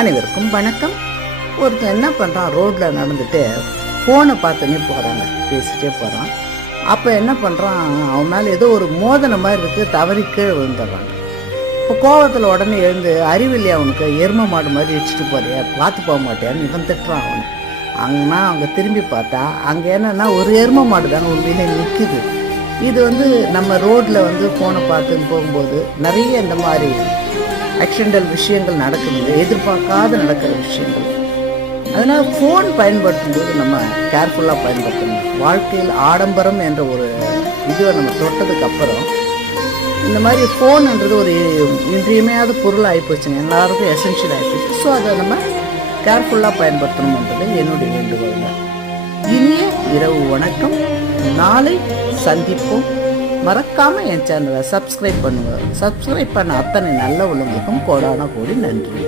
அனைவருக்கும் வணக்கம். ஒருத்தன் என்ன பண்ணுறான், ரோட்டில் நடந்துட்டு ஃபோனை பார்த்துன்னே போகிறாங்க, பேசிகிட்டே போகிறான். அப்போ என்ன பண்ணுறான், அவன் மேலே ஏதோ ஒரு மோதனை மாதிரி இருக்குது, தவறி கீழே விழுந்துடுறாங்க. இப்போ கோவத்தில் உடனே எழுந்து, அறிவில்லையா அவனுக்கு, எரும மாடு மாதிரி இடிச்சிட்டு போறியா, பார்த்து போக மாட்டேன்னு இவன் திட்டுறான் அவனை. அங்கன்னா அவங்க திரும்பி பார்த்தா அங்கே என்னென்னா ஒரு எரும மாடு தானே உண்மையிலே நிற்குது. இது நம்ம ரோட்டில் ஃபோனை பார்த்துன்னு போகும்போது நிறைய இந்த மாதிரி ஆக்சிடென்டல் விஷயங்கள் நடக்குது, எதிர்பார்க்காத நடக்கிற விஷயங்கள். அதனால் ஃபோன் பயன்படுத்தும் போது நம்ம கேர்ஃபுல்லாக பயன்படுத்தணும். வாழ்க்கையில் ஆடம்பரம் என்ற ஒரு இதுவை நம்ம தொட்டதுக்கப்புறம் இந்த மாதிரி ஃபோன்ன்றது ஒரு இன்றியமையாத பொருள் ஆகிப்போச்சுங்க, எல்லாருக்கும் எசென்ஷியல் ஆகிப்போச்சு. ஸோ அதை நம்ம கேர்ஃபுல்லாக பயன்படுத்தணும் என்பது என்னுடைய வேண்டுகோள். இனிய இரவு வணக்கம். நாளை சந்திப்போம். மறக்காம என் சேனலை சப்ஸ்கிரைப் பண்ணுங்க. சப்ஸ்கிரைப் பண்ண அத்தனை நல்ல உள்ளவங்களுக்கும் கோடான கோடி நன்றி.